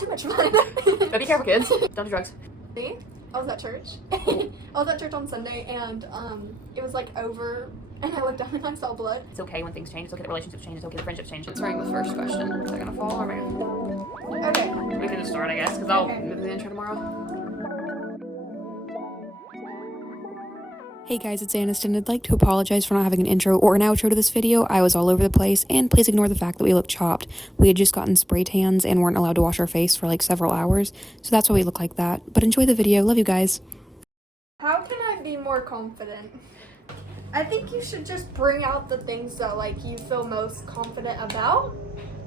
too much fun. But be careful, kids. Don't do drugs. See? I was at church. I was at church on Sunday, and it was like over, and I looked down and I saw blood. It's okay when things change. It's okay that relationships change. It's okay that friendships change. Starting with the first question. Is that gonna fall or am I Okay. gonna... We can just start, I guess, because I'll Okay. move the intro tomorrow. Hey guys, it's Aniston. I'd like to apologize for not having an intro or an outro to this video. I was all over the place, and please ignore the fact that we look chopped. We had just gotten spray tans and weren't allowed to wash our face for like several hours, so that's why we look like that. But enjoy the video. Love you guys. How can I be more confident? I think you should just bring out the things that like you feel most confident about,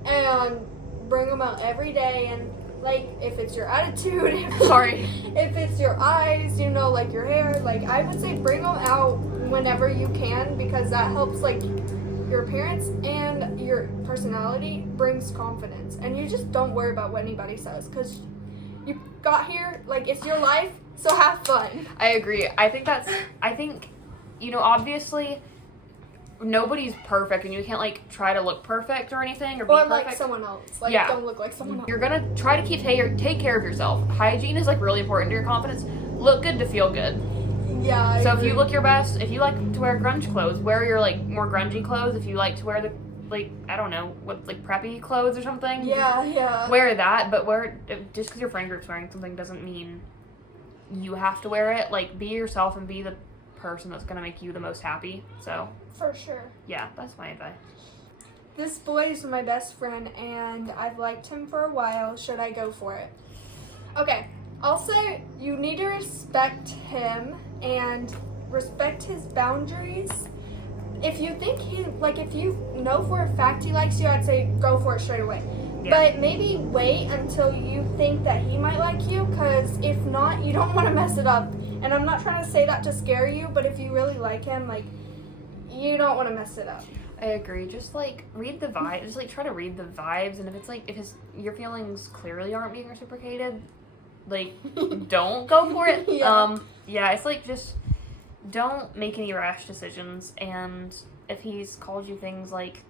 and bring them out every day. And like if it's your attitude, Sorry. if it's your eyes, you know, like your hair, like I would say bring them out whenever you can, because that helps like your appearance and your personality brings confidence. And you just don't worry about what anybody says, because you got here, like it's your life, so have fun. I agree. I think, you know, obviously nobody's perfect and you can't like try to look perfect or anything or be Or perfect. like someone else. Like Yeah. don't look like someone else. You're gonna try to take care of yourself. Hygiene is like really important to your confidence. Look good to feel good. Yeah. I So if agree. you look your best, if you like to wear grunge clothes, wear your like more grungy clothes. If you like to wear the like, I don't know, what, like preppy clothes or something. Yeah. Wear that, but just because your friend group's wearing something doesn't mean you have to wear it. Like, be yourself and be the person that's gonna make you the most happy. So For sure. yeah, that's my advice. This boy is my best friend and I've liked him for a while. Should I go for it? Okay. I'll say you need to respect him and respect his boundaries. If you think if you know for a fact he likes you, I'd say go for it straight away. Yeah. But maybe wait until you think that he might like you, because if not, you don't want to mess it up. And I'm not trying to say that to scare you, but if you really like him, like, you don't want to mess it up. I agree. Just like read the vibe. Just like try to read the vibes, and if it's like your feelings clearly aren't being reciprocated, like don't go for it. Yeah. Yeah. It's like just don't make any rash decisions. And if he's called you things like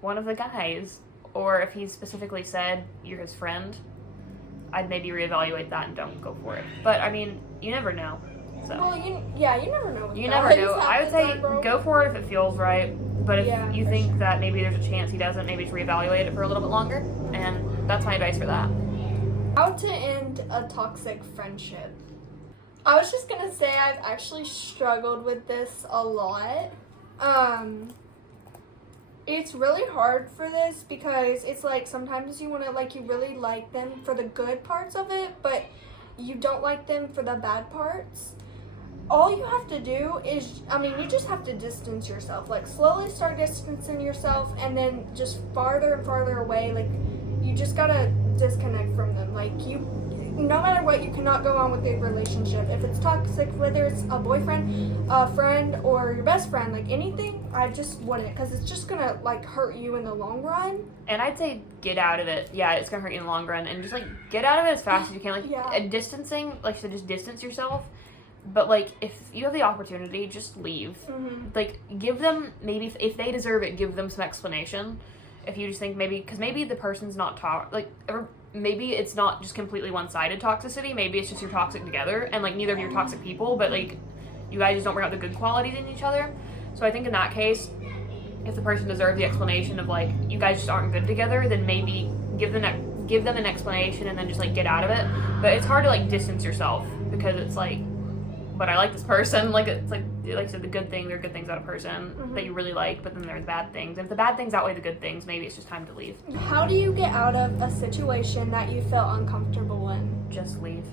one of the guys, or if he's specifically said you're his friend, I'd maybe reevaluate that and don't go for it. But I mean, you never know. So Well, you never know. What you never guys know. have I would to say time, bro. go for it if it feels right. But if Yeah, you for think sure. that maybe there's a chance he doesn't, maybe just reevaluate it for a little bit longer. And that's my advice for that. How to end a toxic friendship. I was just gonna say I've actually struggled with this a lot. It's really hard for this because it's like sometimes you wanna you really like them for the good parts of it, but you don't like them for the bad parts. All you have to do is, you just have to distance yourself. Like, slowly start distancing yourself, and then just farther and farther away. Like, you just gotta disconnect from them. Like, no matter what, you cannot go on with the relationship. If it's toxic, whether it's a boyfriend, a friend, or your best friend, like anything, I just wouldn't, because it's just gonna, hurt you in the long run. And I'd say get out of it. Yeah, it's gonna hurt you in the long run. And just get out of it as fast as you can. Yeah. Distancing, so just distance yourself. But if you have the opportunity, just leave. Mm-hmm. Give them, maybe if they deserve it, give them some explanation. If you just think because maybe the person's not or maybe it's not just completely one-sided toxicity. Maybe it's just you're toxic together, and neither of you are toxic people, but you guys just don't bring out the good qualities in each other. So I think in that case, if the person deserves the explanation of you guys just aren't good together, then maybe give them an explanation and then just get out of it. But it's hard to distance yourself, because it's but I like this person. It's like I said, there are good things about a person that you really like, but then there's bad things. And if the bad things outweigh the good things, maybe it's just time to leave. How do you get out of a situation that you feel uncomfortable in? Just leave.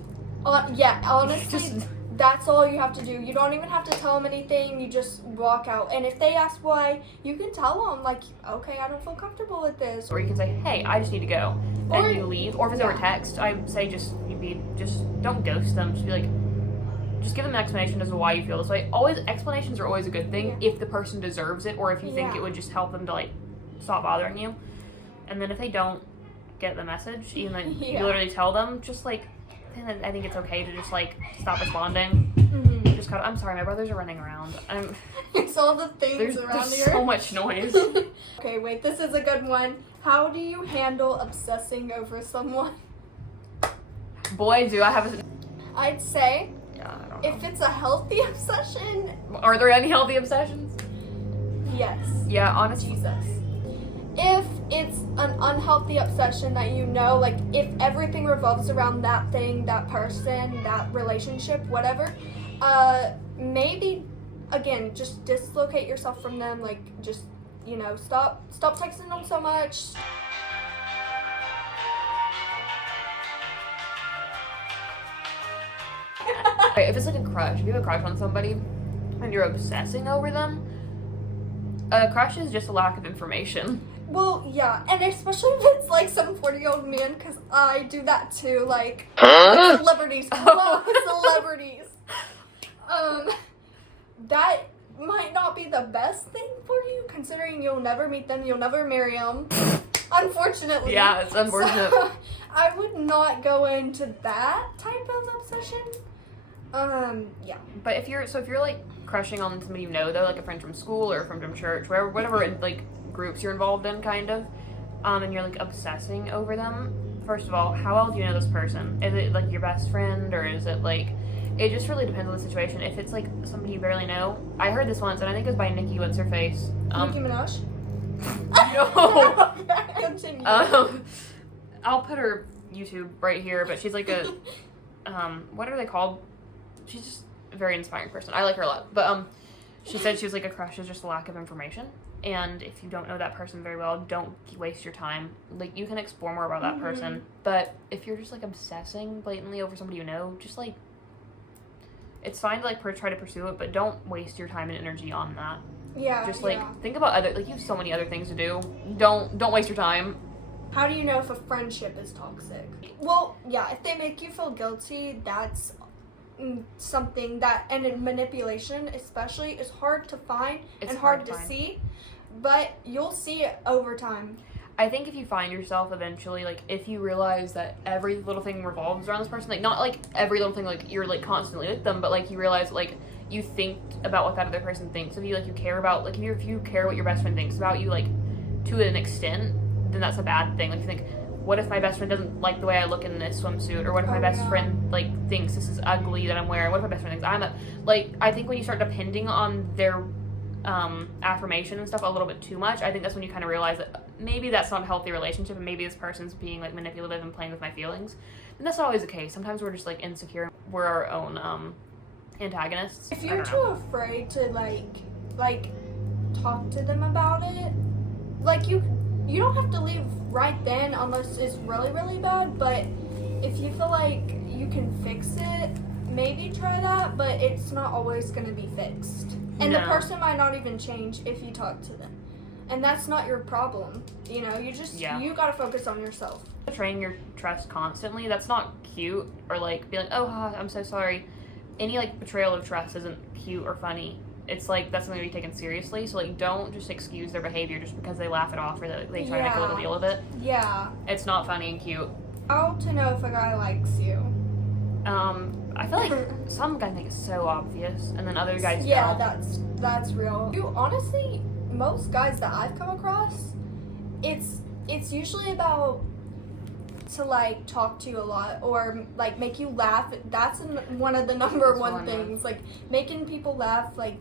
Yeah, honestly, Just- that's all you have to do. You don't even have to tell them anything. You just walk out. And if they ask why, you can tell them, okay, I don't feel comfortable with this. Or you can say, hey, I just need to go. Or- And you leave. Or if it's over text, I would say just don't ghost them. Just be just give them an explanation as to why you feel this way. Explanations are always a good thing if the person deserves it, or if you think it would just help them to stop bothering you. And then if they don't get the message, even though you literally tell them, I think it's okay to just stop responding. Mm-hmm. Just I'm sorry, my brothers are running around. It's all the things There's around here. so much noise. Okay, wait, this is a good one. How do you handle obsessing over someone? Boy, do I have a... I'd say Yeah, I don't know. if it's a healthy obsession, Are there any healthy obsessions? yes. Yeah, honestly. Jesus. If it's an unhealthy obsession that you know, like if everything revolves around that thing, that person, that relationship, whatever, maybe again just dislocate yourself from them. Like just stop texting them so much. If it's like a crush, if you have a crush on somebody and you're obsessing over them, a crush is just a lack of information. Well, yeah, and especially if it's like some 40-year-old man, because I do that too, like celebrities, hello, celebrities. That might not be the best thing for you, considering you'll never meet them, you'll never marry them, unfortunately. Yeah, it's unfortunate. So, I would not go into that type of obsession. Yeah. But if you're like crushing on somebody you know, though, like a friend from school or a friend from church, whatever like groups you're involved in, kind of, and you're like obsessing over them. First of all, how well do you know this person? Is it like your best friend, or is it like? It just really depends on the situation. If it's like somebody you barely know, I heard this once, and I think it was by Nicki. What's her face? Nicki Minaj. No. Continue. I'll put her YouTube right here, but she's like a what are they called? She's just a very inspiring person. I like her a lot. But she said she was like a crush is just a lack of information. And if you don't know that person very well, don't waste your time. Like, you can explore more about that person. But if you're just like obsessing blatantly over somebody you know, just like, it's fine to like try to pursue it, but don't waste your time and energy on that. Yeah. Just like think about other, like, you have so many other things to do. Don't waste your time. How do you know if a friendship is toxic? Well, yeah, if they make you feel guilty, that's something that, and in manipulation especially, is hard to find and hard to see, but you'll see it over time. I think if you find yourself eventually, like, if you realize that every little thing revolves around this person, like, not like every little thing, like, you're like constantly with them, but like you realize, like, you think about what that other person thinks of you, like, you care about, like, if you care what your best friend thinks about you, like, to an extent, then that's a bad thing. Like, you think, what if my best friend doesn't like the way I look in this swimsuit? Or what if my best friend, like, thinks this is ugly that I'm wearing? What if my best friend thinks I'm like, I think when you start depending on their affirmation and stuff a little bit too much, I think that's when you kind of realize that maybe that's not a healthy relationship, and maybe this person's being, like, manipulative and playing with my feelings. And that's not always the case. Sometimes we're just, like, insecure. We're our own antagonists. If you're too afraid to, like, talk to them about it, like, you don't have to leave right then unless it's really, really bad, but if you feel like you can fix it, maybe try that, but it's not always going to be fixed. And the person might not even change if you talk to them. And that's not your problem. You know, you got to focus on yourself. Betraying your trust constantly, that's not cute, or like, be like, oh, I'm so sorry. Any, like, betrayal of trust isn't cute or funny. It's like, that's something to be taken seriously. So, like, don't just excuse their behavior just because they laugh it off or they try to make a little deal of it. Yeah. It's not funny and cute. How to know if a guy likes you? I feel like some guys think it's so obvious, and then other guys yeah, don't. that's real. You honestly, most guys that I've come across, it's usually about to, like, talk to you a lot or, like, make you laugh. That's one of the number one things. Like, making people laugh, like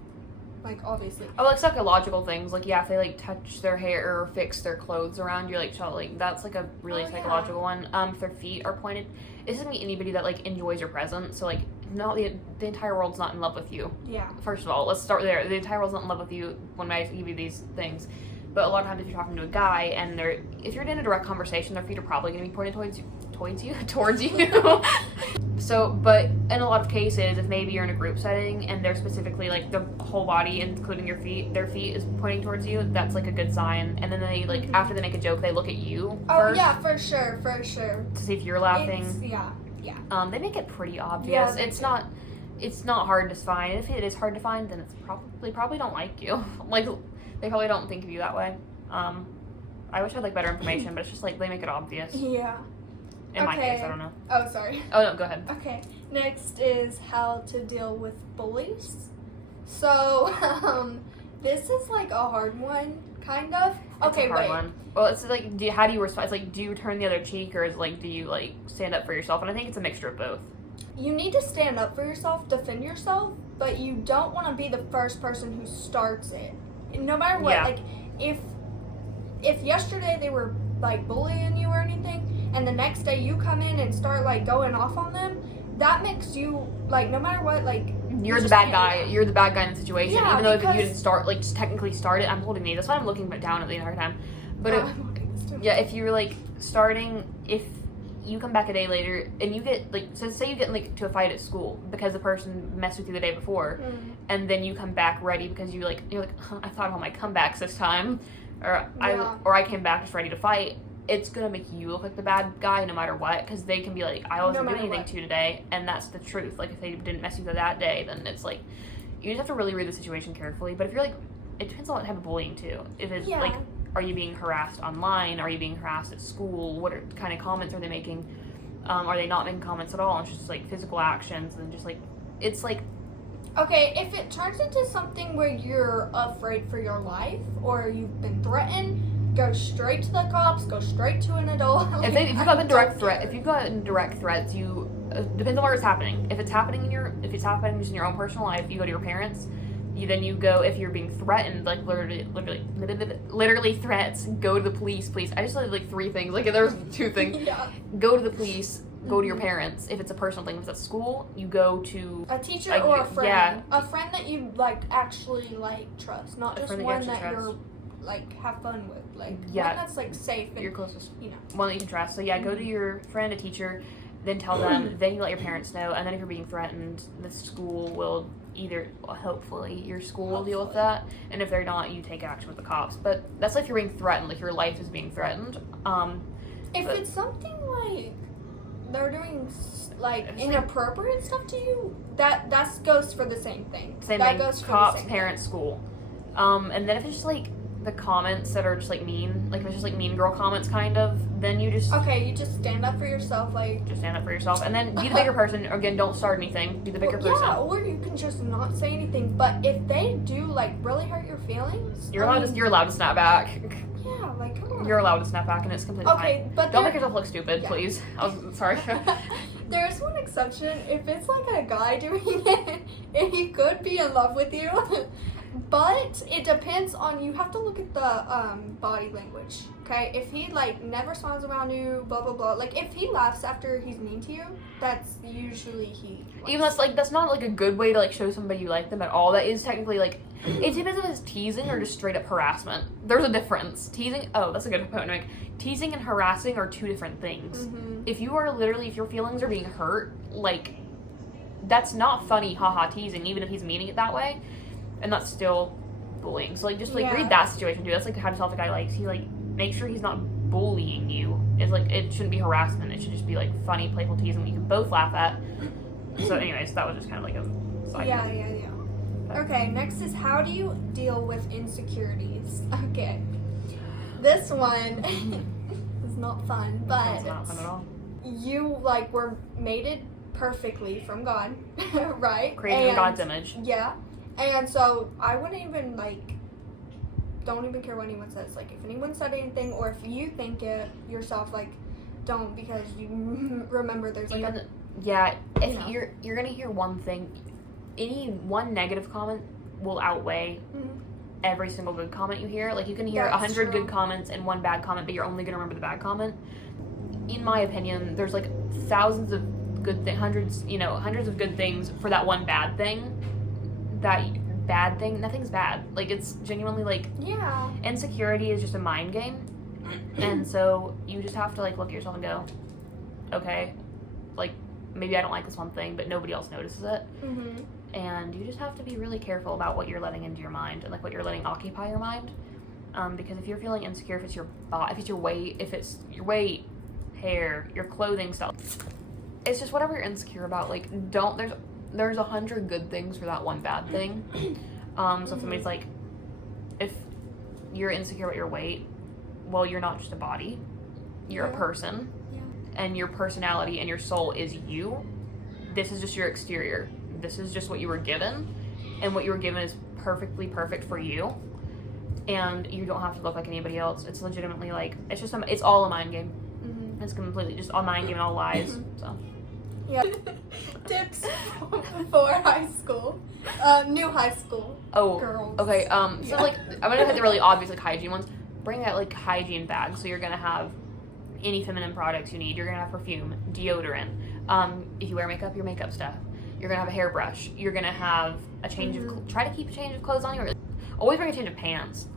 obviously. Oh, like psychological things. Like, yeah, if they, like, touch their hair or fix their clothes around you, like, that's, like, a really psychological one. If their feet are pointed, it doesn't mean anybody that, like, enjoys your presence. So, like, no, the entire world's not in love with you. Yeah. First of all, let's start there. The entire world's not in love with you when I give you these things. But a lot of times, if you're talking to a guy and if you're in a direct conversation, their feet are probably going to be pointed towards you. So, but in a lot of cases, if maybe you're in a group setting and they're specifically, like, the whole body, including their feet is pointing towards you, that's, like, a good sign. And then they, like, after they make a joke, they look at you first. Oh, yeah, for sure. To see if you're laughing. Yeah. They make it pretty obvious. Yeah, it's not hard to find. If it is hard to find, then they probably don't like you. Like, they probably don't think of you that way. I wish I had, like, better information, but it's just, like, they make it obvious. Yeah. In my case, I don't know. Oh, sorry. Oh, no, go ahead. Okay. Next is how to deal with bullies. So, this is, like, a hard one, kind of. Okay, a hard wait. one. Well, it's like, how do you respond? It's like, do you turn the other cheek, or is it like, do you like stand up for yourself? And I think it's a mixture of both. You need to stand up for yourself, defend yourself, but you don't want to be the first person who starts it. No matter what, Yeah. like if yesterday they were like bullying you or anything, and the next day you come in and start like going off on them, that makes you like, no matter what, like You're the just bad can't guy. do that. You're the bad guy in the situation. Yeah, Even though if you because- didn't start, like, just technically start it, I'm holding me. That's why I'm looking down at the entire time. But if, yeah, if you're like starting, if you come back a day later and you get like, so say you get like to a fight at school because the person messed with you the day before, and then you come back ready because you're like, huh, I thought of all my comebacks this time, or I came back just ready to fight. It's gonna make you look like the bad guy no matter what, because they can be like, I wasn't No doing matter anything what. to you today, and that's the truth. Like if they didn't mess with you that day, then it's like you just have to really read the situation carefully. But if you're like, it depends on what type of bullying too. If it's Yeah. like, are you being harassed online? Are you being harassed at school? What kind of comments are they making? Are they not making comments at all? It's just like physical actions and just like, it's like, Okay, if it turns into something where you're afraid for your life or you've been threatened, go straight to the cops, go straight to an adult. if you've gotten direct threat, if you've gotten direct threats, you depends on where it's happening. If it's happening if it's happening just in your own personal life, you go to your parents. Then you go, if you're being threatened, like literally threats, go to the police, please. I just said like 3 things. Like there's 2 things. Yeah. Go to the police. Go to your parents. If it's a personal thing, if it's at school, you go to A teacher Like, or a friend. yeah. A friend that you like actually like trust, not A just friend that you one actually that trust. you're like have fun with. Like Yeah. one that's like safe and your closest you know. one that you can trust. So yeah, go to your friend, a teacher, then tell them, then you let your parents know, and then if you're being threatened, the school will either, hopefully, your school will deal with that, and if they're not, you take action with the cops. But that's like you're being threatened, like your life is being threatened. If But- it's something like they're doing like It's like- inappropriate stuff to you, that goes for the same thing. Same that thing, goes for cops, the same parents, school. And then if it's just like the comments that are just like mean, like if it's just like mean girl comments kind of, then you just thing. Okay, you just stand up for yourself, like just stand up for yourself, and then be the bigger person. Again, don't start anything. Be the bigger person. yeah, or you can just not say anything. But if they do like really hurt your feelings, You're I allowed mean, to. You're allowed to snap back. yeah, like come on. You're allowed to snap back, and it's completely fine. Okay, but Don't there- make yourself look stupid, Yeah. please. I was sorry. There's one exception. If it's like a guy doing it, and he could be in love with you, but it depends on. You have to look at the body language. Okay, if he like never smiles around you, blah blah blah. Like if he laughs after he's mean to you, that's usually he. Even that's not like a good way to like show somebody you like them at all. That is technically like, it depends if it's teasing or just straight up harassment. There's a difference. Teasing. Oh, that's a good point to make. Teasing and harassing are 2 different things. Mhm. If you are literally, if your feelings are being hurt, like, that's not funny, haha, teasing, even if he's meaning it that way, and that's still bullying. So like, just like Yeah. read that situation too. That's like how to tell if a guy likes. He like make sure he's not bullying you. It's like, it shouldn't be harassment. It should just be like funny, playful teasing that you can both laugh at. So anyways, that was just kind of like a side Yeah, note. yeah. Okay, next is how do you deal with insecurities? Okay, this one is not fun, but It's not fun at all. you like were mated perfectly from God, right? Created in And- God's image. Yeah, and so I wouldn't even like. Don't even care what anyone says. Like if anyone said anything, or if you think it yourself, like don't, because you remember there's like Even yeah, if you know. you're gonna hear one thing, any one negative comment will outweigh Mhm. every single good comment you hear. Like you can hear That's 100 true. good comments and 1 bad comment, but you're only gonna remember the bad comment. In my opinion, there's like thousands of good hundreds of good things for that one bad thing. That bad thing, nothing's bad. Like it's genuinely like, yeah. insecurity is just a mind game. And so you just have to like look at yourself and go, okay, like maybe I don't like this one thing, but nobody else notices it. Mhm. And you just have to be really careful about what you're letting into your mind and like what you're letting occupy your mind. Because if you're feeling insecure, if it's your weight, hair, your clothing style, it's just whatever you're insecure about. Like there's 100 good things for that one bad thing. So if somebody's like, if you're insecure about your weight, well, you're not just a body, you're a Yeah. person, Yeah. and your personality and your soul is you. This is just your exterior. This is just what you were given, and what you were given is perfectly perfect for you. and you don't have to look like anybody else. It's legitimately like it's all a mind game. Mm-hmm. It's completely just all mind game and all lies. So Yeah. Tips for high school, new high school girls. okay. So Yeah. like I'm gonna hit the really obvious like hygiene ones. Bring out like hygiene bags. So you're gonna have any feminine products you need. You're gonna have perfume, deodorant. If you wear makeup, your makeup stuff. You're gonna have a hairbrush. You're gonna have a change of try to keep a change of clothes on you. Or always bring a change of pants.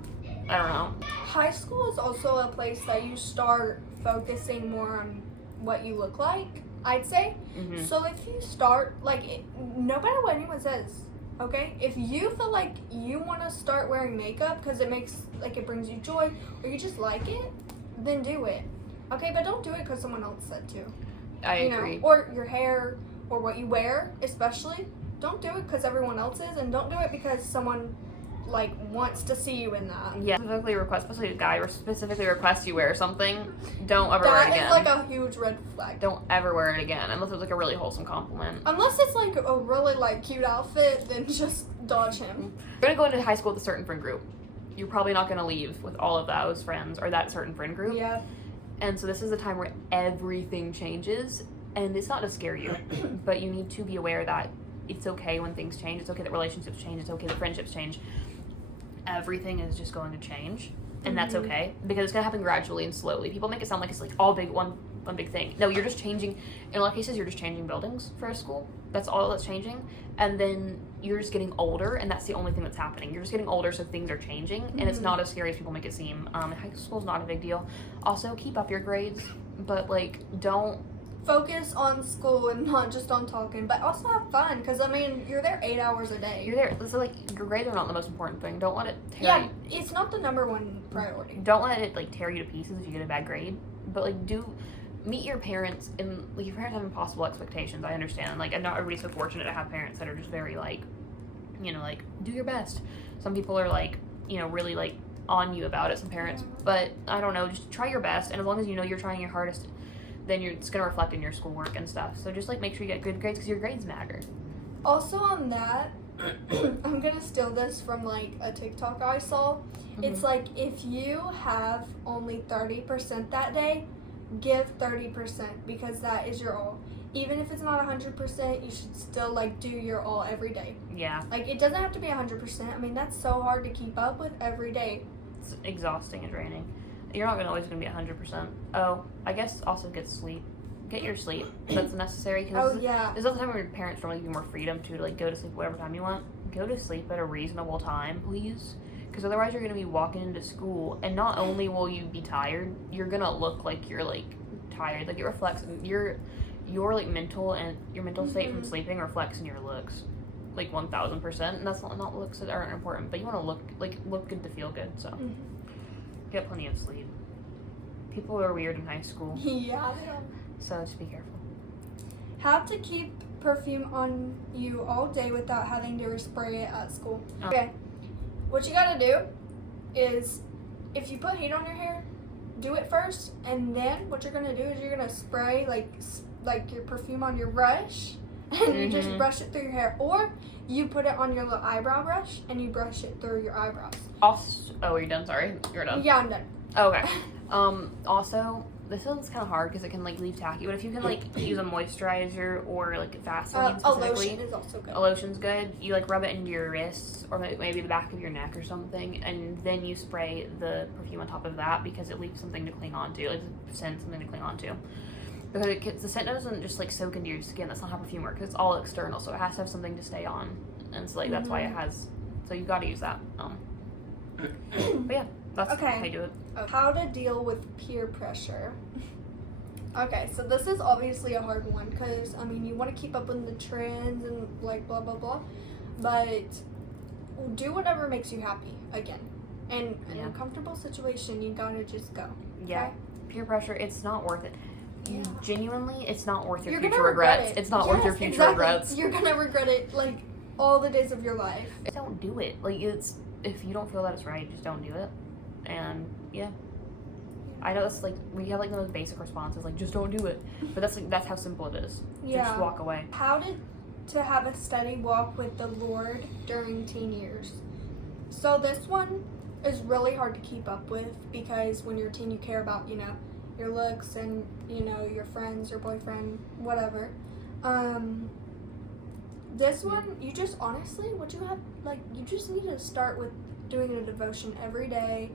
I don't know. High school is also a place that you start focusing more on what you look like, I'd say. Mm-hmm. So if you start, no matter what anyone says, okay? If you feel like you want to start wearing makeup because it brings you joy, or you just like it, then do it. Okay, but don't do it because someone else said to. I agree. Or your hair, or what you wear, especially. Don't do it because everyone else is, and don't do it because someone wants to see you in that. Yeah, especially a guy specifically requests you wear something, don't ever wear it again. That is a huge red flag. Don't ever wear it again, unless it's a really wholesome compliment. Unless it's a really cute outfit, then just dodge him. You're gonna go into high school with a certain friend group. You're probably not gonna leave with all of those friends or that certain friend group. Yeah. And so this is a time where everything changes, and it's not to scare you, but you need to be aware that it's okay when things change. It's okay that relationships change. It's okay that friendships change. Everything is just going to change, and that's okay because it's gonna happen gradually and slowly. People make it sound like it's all one big thing. No, you're just changing. In a lot of cases, you're just changing buildings for a school. That's all that's changing, and then you're just getting older, and that's the only thing that's happening. You're just getting older, so things are changing, and it's not as scary as people make it seem. High school is not a big deal. Also, keep up your grades, but don't focus on school and not just on talking, but also have fun because you're there 8 hours a day. You're there. So your grades are not the most important thing. Don't let it tear you. It's not the number one priority. Don't let it tear you to pieces if you get a bad grade. But meet your parents, and your parents have impossible expectations. I understand. And not everybody's so fortunate to have parents that are just very do your best. Some people are really on you about it. Some parents, but I don't know. Just try your best, and as long as you know you're trying your hardest, then it's going to reflect in your schoolwork and stuff. So just make sure you get good grades because your grades matter. Also on that, I'm going to steal this from a TikTok I saw. Mm-hmm. It's if you have only 30% that day, give 30% because that is your all. Even if it's not 100%, you should still do your all every day. Yeah. It doesn't have to be 100%. That's so hard to keep up with every day. It's exhausting and draining. You're not always going to be 100%. Oh, I guess also get sleep. Get your sleep. That's necessary. Oh, yeah. There's also time where your parents don't give you more freedom to go to sleep whatever time you want. Go to sleep at a reasonable time, please. Because otherwise you're going to be walking into school, and not only will you be tired, you're going to look like you're tired. It reflects your mental and your mental state from sleeping reflects in your looks. 1,000%. And that's not looks that aren't important, but you want to look good to feel good. So get plenty of sleep. People are weird in high school. Yeah, they are. So just be careful. Have to keep perfume on you all day without having to spray it at school. Okay. What you gotta do is, if you put heat on your hair, do it first, and then what you're gonna do is you're gonna spray your perfume on your brush, and you just brush it through your hair, or you put it on your little eyebrow brush and you brush it through your eyebrows. Also, oh, are you done? Sorry, you're done. Yeah, I'm done. Okay. Also, this one's kind of hard because it can leave tacky. But if you can use a moisturizer or Vaseline A specifically, lotion is also good. a lotion's good. You rub it into your wrists or maybe the back of your neck or something, and then you spray the perfume on top of that because it leaves something to cling on to, scent, something to cling on to. Because the scent doesn't just soak into your skin. That's not how perfume works. It's all external, so it has to have something to stay on, and so that's why it has. So you got to use that. But yeah, that's how you do it. How to deal with peer pressure. Okay, so this is obviously a hard one because you want to keep up with the trends and blah blah blah, but do whatever makes you happy. Again, and in a comfortable situation, you gotta just go. Yeah, okay? Peer pressure. It's not worth it. Yeah. Genuinely, it's not worth your You're future gonna regrets. regret it. It's not worth your future regrets. You're gonna regret it all the days of your life. Don't do it. If you don't feel that it's right, just don't do it. And yeah, I know it's we have the most basic responses just don't do it, but that's how simple it is. Yeah. Just walk away. How to have a steady walk with the Lord during teen years. So this one, is really hard to keep up with, because when you're a teen you care about, your looks and, your friends, your boyfriend, whatever. This one, you just honestly, what you have, you just need to start with doing a devotion every day.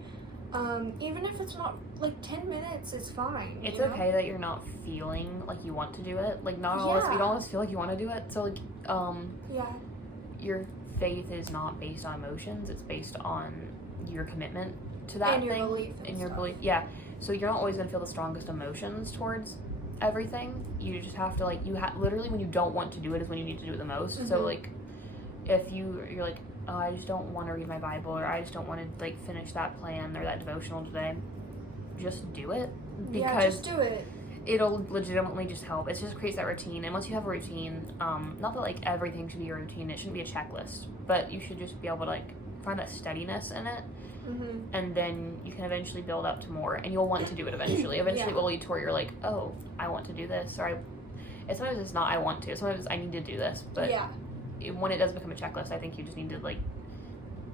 Even if it's not 10 minutes, it's fine. It's okay that you're not feeling like you want to do it. Not always, you don't always feel like you want to do it. So yeah, your faith is not based on emotions. It's based on your commitment to that and thing your belief and your belief. Yeah. So you're not always gonna feel the strongest emotions towards everything. You just have to literally when you don't want to do it is when you need to do it the most. Mm-hmm. So if you're like, oh, I just don't want to read my Bible, or I just don't want to finish that plan or that devotional today, just do it, because just do it. It'll legitimately just help. It just creates that routine, and once you have a routine, not that everything should be a routine, it shouldn't be a checklist, but you should just be able to find that steadiness in it. Mm-hmm. And then you can eventually build up to more, and you'll want to do it eventually. Eventually, it will lead to where you're like, oh, I want to do this, or sometimes it's not I want to, sometimes I need to do this, but when it does become a checklist, I think you just need to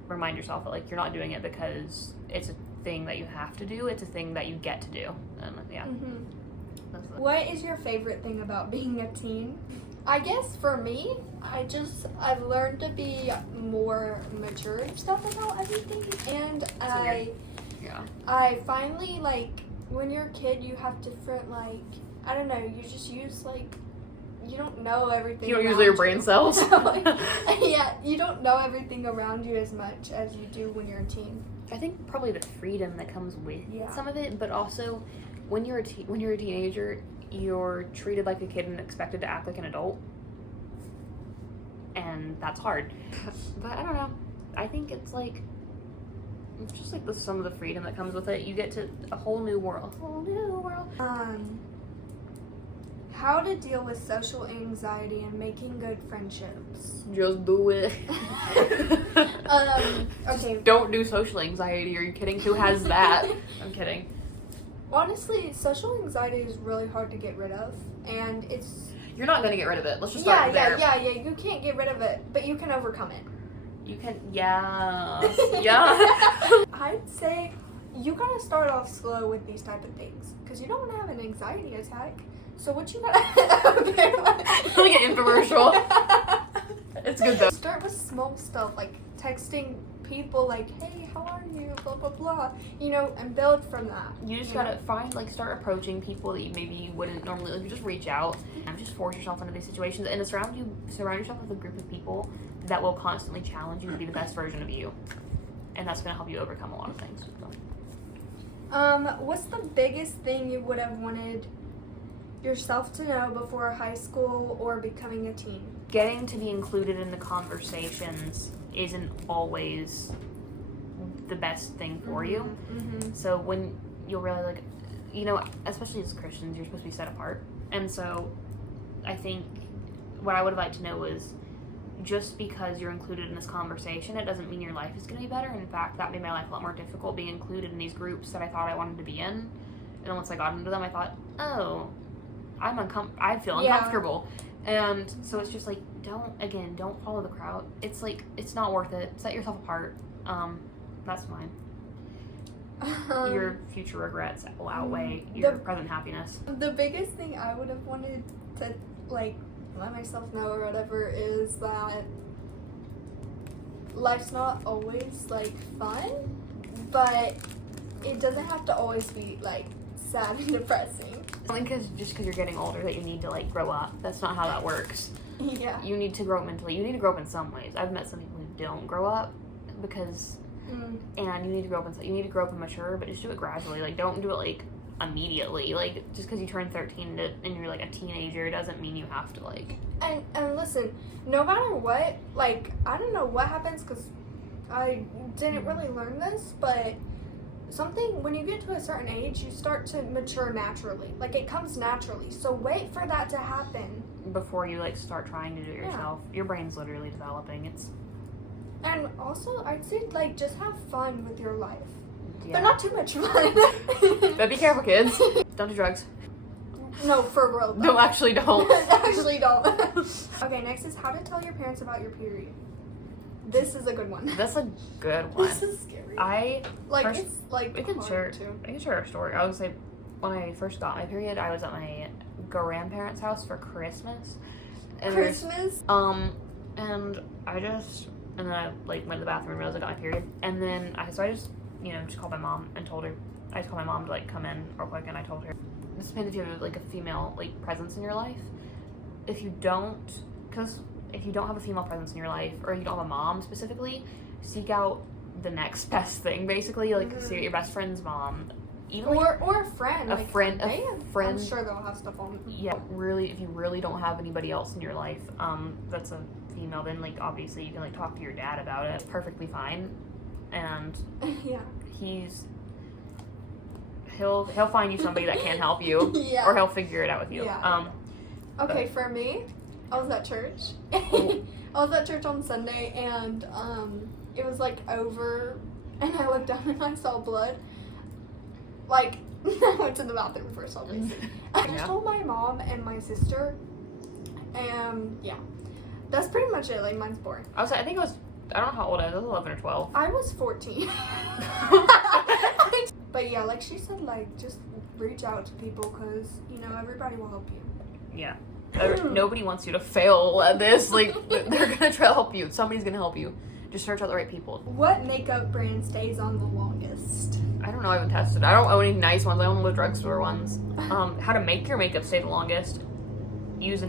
remind yourself that you're not doing it because it's a thing that you have to do, it's a thing that you get to do. And Mm-hmm. What is your favorite thing about being a teen? I guess for me, I've learned to be more mature and stuff about everything, and I finally, when you're a kid, you have different, I don't know, you just use, you don't know everything. You don't use your brain cells? Yeah, you don't know everything around you as much as you do when you're a teen. I think probably the freedom that comes with some of it, but also when you're a teenager, you're treated like a kid and expected to act like an adult, and that's hard. But I don't know, I think it's just some of the freedom that comes with it. You get to a whole new world. How to deal with social anxiety and making good friendships. Just do it. Okay. Don't do social anxiety. Are you kidding? Who has that? I'm kidding. Honestly, social anxiety is really hard to get rid of, and you're not gonna get rid of it. Let's just start there. Yeah. You can't get rid of it, but you can overcome it. You can, yeah. I'd say you gotta start off slow with these type of things, because you don't want to have an anxiety attack. So what you gotta like an infomercial. It's good though. Start with small stuff, like texting people, hey, how are you, blah blah blah, and build from that. You just gotta start approaching people that you wouldn't normally, you just reach out and just force yourself into these situations, and surround yourself with a group of people that will constantly challenge you to be the best version of you, and that's gonna help you overcome a lot of things. What's the biggest thing you would have wanted yourself to know before high school or becoming a teen? Getting to be included in the conversations isn't always the best thing for you. Mm-hmm. So when you'll really especially as Christians, you're supposed to be set apart. And so I think what I would have liked to know was, just because you're included in this conversation, it doesn't mean your life is going to be better. In fact, that made my life a lot more difficult, being included in these groups that I thought I wanted to be in. And then once I got into them, I thought, oh, I feel uncomfortable. And so it's just don't follow the crowd. It's not worth it. Set yourself apart. That's fine. Your future regrets will outweigh your present happiness. The biggest thing I would have wanted to let myself know or whatever is that life's not always fun, but it doesn't have to always be sad and depressing. I think just because you're getting older that you need to grow up. That's not how that works. Yeah. You need to grow up mentally. You need to grow up in some ways. I've met some people who don't grow up because, and you need to grow up and mature, but just do it gradually. Don't do it immediately. Just because you turn 13 and you're a teenager doesn't mean you have to And listen, no matter what, I don't know what happens, because I didn't really learn this, but when you get to a certain age, you start to mature naturally. It comes naturally. So wait for that to happen before you start trying to do it yourself. Your brain's literally developing. And also, I'd say just have fun with your life. Yeah. But not too much fun. But be careful, kids. Don't do drugs. No, for real. No, actually don't. Actually don't. Okay, next is how to tell your parents about your period. This is a good one. That's a good one. This is scary. First, it's like we can hard share. too. I can share a story. I would say when I first got my period, I was at my grandparents' house for Christmas. And Christmas? and then I like went to the bathroom and realized I got my period. And then I just just called my mom and told her. I just called my mom to like come in real quick, and I told her. This depends if you have like a female like presence in your life. If you don't have a female presence in your life, or you don't have a mom specifically, seek out the next best thing. Basically, like see your best friend's mom, even or a friend. a friend. I'm sure they'll have stuff on. Yeah, really. If you really don't have anybody else in your life, that's a female, then like obviously you can like talk to your dad about it. It's perfectly fine, and Yeah. He'll find you somebody that can help you, Yeah. or he'll figure it out with you. Yeah. Okay, for me, I was at church. I was at church on Sunday, and it was like over, and I looked down and I saw blood. Like, I went to the bathroom first, obviously. I just told my mom and my sister, and yeah, that's pretty much it. Like, mine's boring. I think it was. I don't know how old I was. I was 11 or 12. I was 14. But yeah, like she said, like just reach out to people because everybody will help you. Yeah. Nobody wants you to fail at this. Like they're gonna try to help you. Somebody's gonna help you. Just search out the right people. What makeup brand stays on the longest? I don't know. I haven't tested. I don't own any nice ones. I own the drugstore ones. How to make your makeup stay the longest? Use a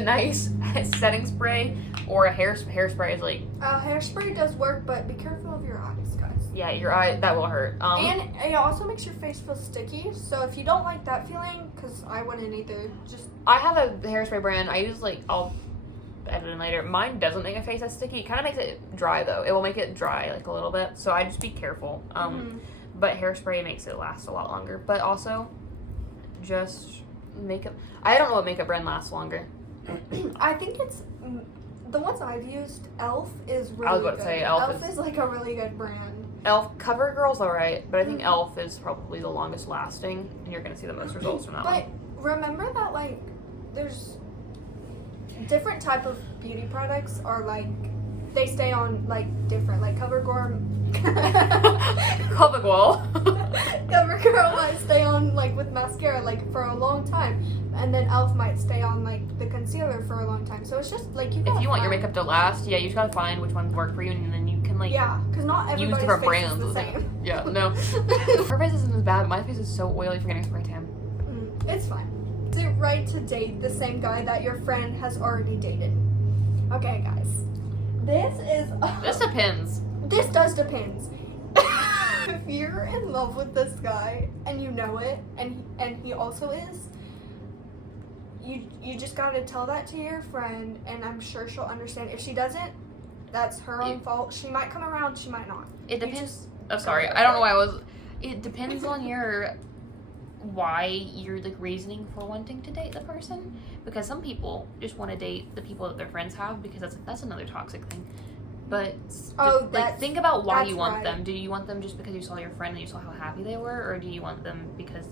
nice setting spray, or a hairspray is like. Hairspray does work, but be careful of your eyes, guys. Yeah, your eye, that will hurt. And it also makes your face feel sticky. So if you don't like that feeling, because I wouldn't either, just. I have a hairspray brand. I use I'll edit it later. Mine doesn't make my face as sticky. It kind of makes it dry though. It will make it dry like a little bit. So I just be careful. But hairspray makes it last a lot longer. But also, just makeup. I don't know what makeup brand lasts longer. I think it's the ones I've used. Elf is really good. I was about to say Elf is like a really good brand. Elf CoverGirl's alright, but I think Elf is probably the longest lasting, and you're gonna see the most results from that one. But remember that like there's different type of beauty products are like they stay on like different like CoverGirl. CoverGirl might stay on like with mascara like for a long time, and then Elf might stay on like the concealer for a long time. So it's just like if you want your makeup to last, yeah, you just gotta find which ones work for you, and then you can like because not everybody's use different face brands. is the same. Yeah, no. Her face isn't as bad. My face is so oily for getting spray tan. It's fine. Is it right to date the same guy that your friend has already dated? Okay, guys. This depends. This does depend. If you're in love with this guy and you know it, and he also is, you just gotta tell that to your friend, and I'm sure she'll understand. If she doesn't, that's her own fault. She might come around, she might not. It depends. Oh, sorry. I don't know why I was. It depends on why you're like reasoning for wanting to date the person, because some people just want to date the people that their friends have because that's another toxic thing. But think about why you want them. Do you want them just because you saw your friend and you saw how happy they were, or do you want them because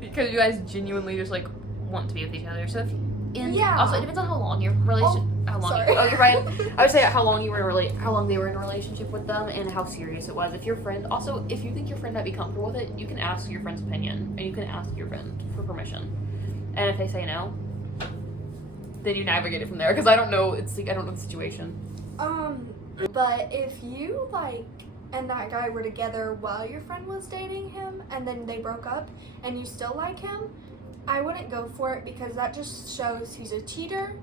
you guys genuinely just like want to be with each other? So also it depends on how long your relationship. You're fine. I would say how long they were in a relationship with them and how serious it was. If your friend if you think your friend might be comfortable with it, you can ask your friend's opinion and you can ask your friend for permission. And if they say no, then you navigate it from there. Because I don't know. It's like I don't know the situation. But if you and that guy were together while your friend was dating him, and then they broke up, and you still like him, I wouldn't go for it because that just shows he's a cheater.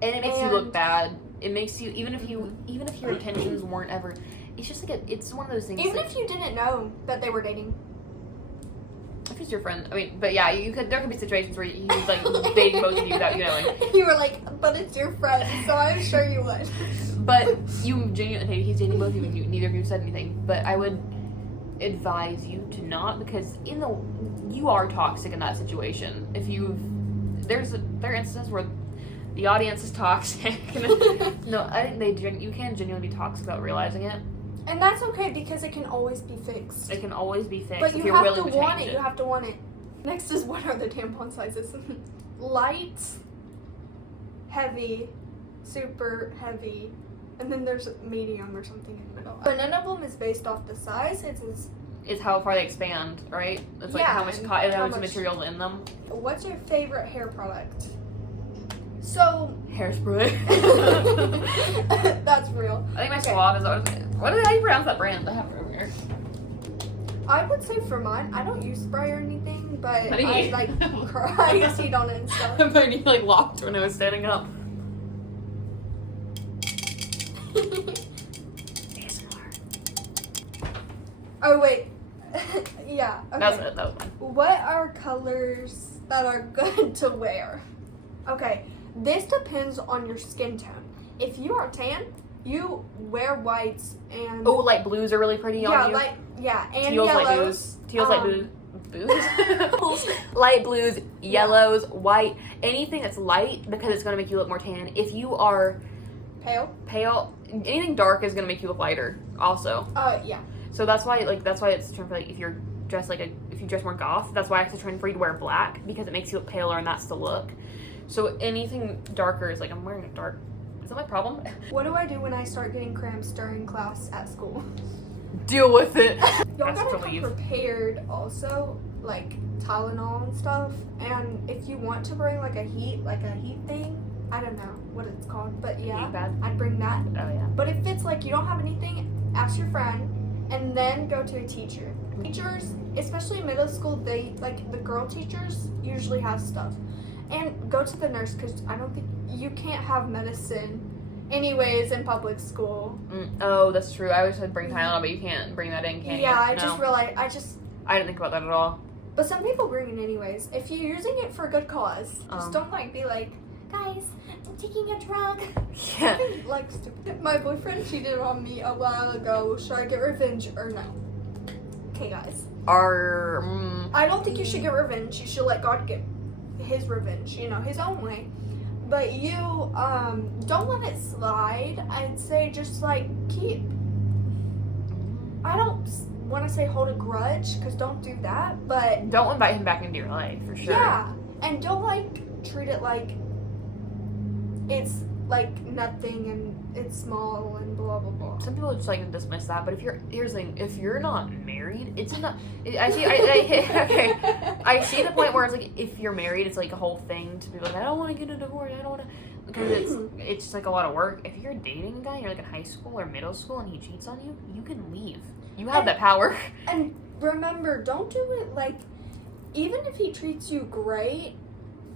And it makes you look bad. It makes you even if your intentions weren't ever. It's just like it's one of those things. Even if you didn't know that they were dating. If he's your friend, I mean, but yeah, there could be situations where he's like dating both of you without you knowing. You were like, but it's your friend, so I'm sure you would. But you genuinely, he's dating both of you, and neither of you said anything. But I would advise you to not, because you are toxic in that situation. If there are instances where the audience is toxic. No, I think you can genuinely be toxic without realizing it. And that's okay because it can always be fixed. It can always be fixed. But if you you're have to willing want change it. You have to want it. Next is what are the tampon sizes? Light, heavy, super heavy, and then there's medium or something in the middle. But none of them is based off the size. It's how far they expand, right? It's like Yeah, how much and how how much much- material in them. What's your favorite hair product? So Hairspray. that's real. I think my Okay. Suave is always. How do you pronounce that brand? I have it over here. I would say for mine, I don't use spray or anything, but How do you I eat? like I used to eat on it and stuff. My knee like locked when I was standing up. ASMR. Oh wait, yeah. Okay. That was it. That was mine. What are colors that are good to wear? Okay, this depends on your skin tone. If you are tan, you wear whites and Oh, light blues are really pretty yeah, on you. and Teals, light blues. yellows. Teals, light blues. Booze? Light blues, yellows, white, anything that's light because it's going to make you look more tan. If you are Pale. anything dark is going to make you look lighter also. Yeah. So that's why it's a trend for if you're dressed if you dress more goth, that's why it's a trend for you to wear black because it makes you look paler and that's the look. So anything darker is I'm wearing a dark. Is that my problem? What do I do when I start getting cramps during class at school? Deal with it. Y'all Ask gotta to come leave. prepared also, like Tylenol and stuff. And if you want to bring a heat thing, I don't know what it's called, but yeah, Heat pad? I'd bring that. Oh yeah. But if it's you don't have anything, ask your friend and then go to a teacher. Teachers, especially in middle school, they the girl teachers usually have stuff. And go to the nurse because I don't think you can't have medicine anyways in public school. Oh, that's true. I always said bring Tylenol, but you can't bring that in, can you? Yeah, I No. just realized I didn't think about that at all. but some people bring it anyways. If you're using it for a good cause, just don't be like, guys, I'm taking a drug. Yeah. Stupid. My boyfriend cheated on me a while ago. Should I get revenge or no? Okay, guys. I don't think you should get revenge. You should let God get his revenge, his own way. But you, don't let it slide. I'd say just keep. I don't want to say hold a grudge, because don't do that, but. Don't invite him back into your life, for sure. Yeah, and don't treat it like it's nothing and it's small and blah blah blah. Some people just dismiss that, but here's the thing: if you're not married, it's not. Okay. I see the point where it's if you're married, it's a whole thing to be I don't want to get a divorce. I don't want to because it's just a lot of work. If you're dating a guy, you're in high school or middle school, and he cheats on you, you can leave. You have that power. And remember, don't do it even if he treats you great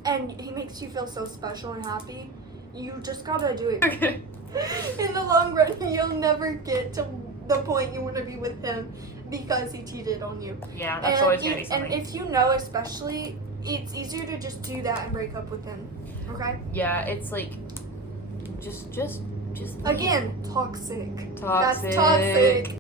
and he makes you feel so special and happy. You just gotta do it. Okay. In the long run, you'll never get to the point you want to be with him because he cheated on you. Yeah, that's always gonna be something. And if you know, especially, it's easier to just do that and break up with him. Okay? Yeah, it's just Again, toxic. Toxic. That's toxic.